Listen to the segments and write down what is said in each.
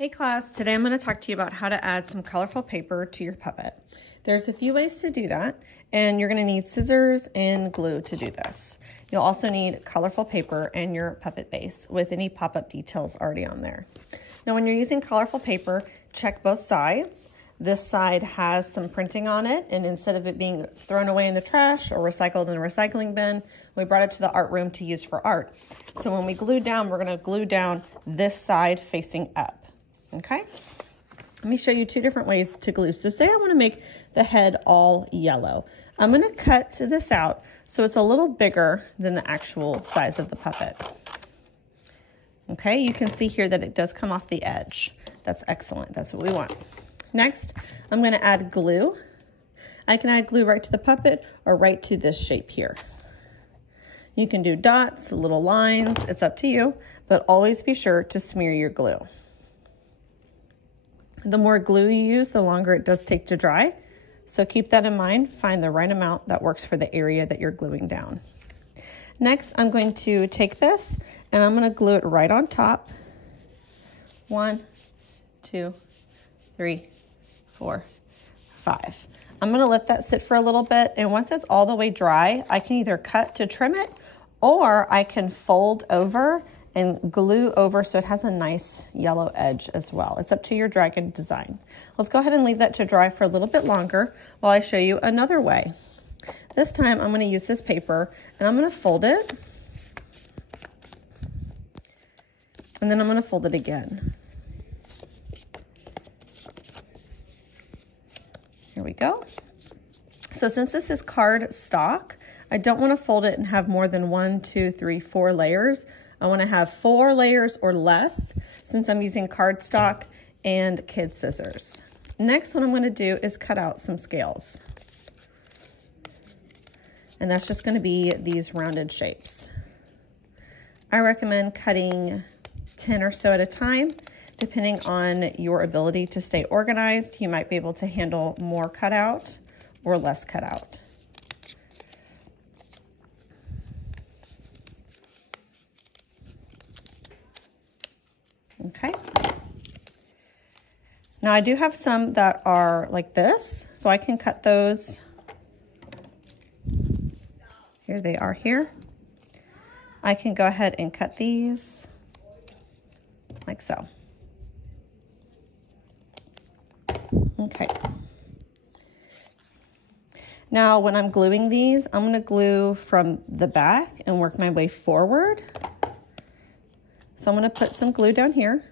Hey class, today I'm going to talk to you about how to add some colorful paper to your puppet. There's a few ways to do that, and you're going to need scissors and glue to do this. You'll also need colorful paper and your puppet base with any pop-up details already on there. Now when you're using colorful paper, check both sides. This side has some printing on it, and instead of it being thrown away in the trash or recycled in a recycling bin, we brought it to the art room to use for art. So when we glue down, we're going to glue down this side facing up. Okay, let me show you two different ways to glue. So say I want to make the head all yellow. I'm going to cut this out so it's a little bigger than the actual size of the puppet. Okay, you can see here that it does come off the edge. That's excellent. That's what we want. Next, I'm going to add glue. I can add glue right to the puppet or right to this shape here. You can do dots, little lines, it's up to you, but always be sure to smear your glue. The more glue you use, the longer it does take to dry. So keep that in mind. Find the right amount that works for the area that you're gluing down. Next, I'm going to take this and I'm going to glue it right on top. 1, 2, 3, 4, 5. I'm going to let that sit for a little bit, and once it's all the way dry, I can either cut to trim it or I can fold over and glue over so it has a nice yellow edge as well. It's up to your dragon design. Let's go ahead and leave that to dry for a little bit longer while I show you another way. This time I'm going to use this paper and I'm going to fold it, and then I'm going to fold it again. Here we go. So since this is card stock, I don't want to fold it and have more than 1, 2, 3, 4 layers. I want to have 4 layers or less since I'm using cardstock and kid scissors. Next, what I'm going to do is cut out some scales. And that's just going to be these rounded shapes. I recommend cutting 10 or so at a time. Depending on your ability to stay organized, you might be able to handle more cutout or less cutout. Okay. Now I do have some that are like this, so I can cut those. Here they are here. I can go ahead and cut these like so. Okay. Now when I'm gluing these, I'm going to glue from the back and work my way forward. So I'm going to put some glue down here,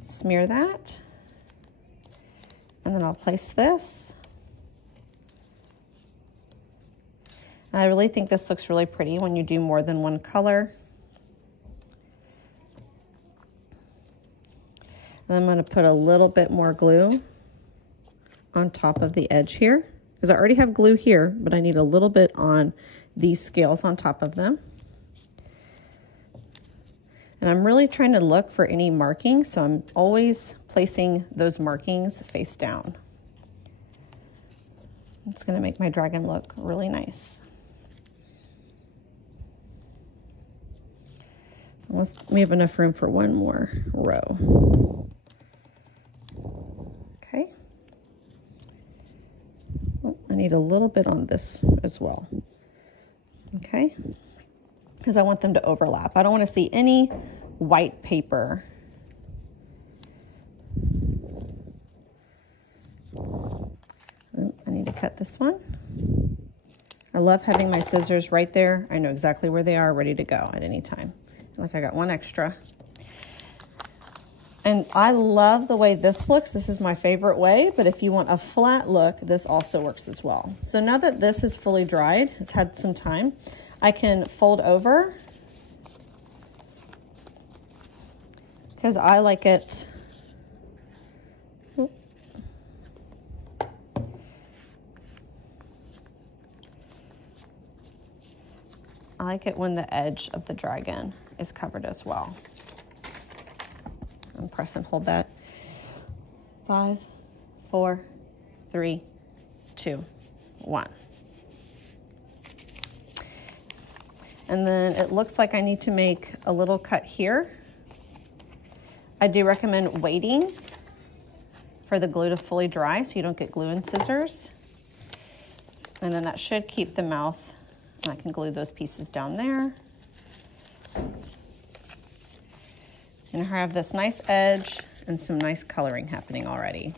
smear that, and then I'll place this. And I really think this looks really pretty when you do more than one color. And I'm going to put a little bit more glue on top of the edge here, because I already have glue here, but I need a little bit on these scales on top of them. And I'm really trying to look for any markings, so I'm always placing those markings face down. It's going to make my dragon look really nice. We have enough room for one more row. Okay. Oh, I need a little bit on this as well. Okay. Because I want them to overlap. I don't want to see any white paper. I need to cut this one. I love having my scissors right there. I know exactly where they are, ready to go at any time. Like I got one extra. And I love the way this looks. This is my favorite way, but if you want a flat look, this also works as well. So now that this is fully dried, it's had some time, I can fold over because I like it. I like it when the edge of the dragon is covered as well. And press and hold that. 5, 4, 3, 2, 1. And then it looks like I need to make a little cut here. I do recommend waiting for the glue to fully dry so you don't get glue in scissors. And then that should keep the mouth. And I can glue those pieces down there. And I have this nice edge and some nice coloring happening already.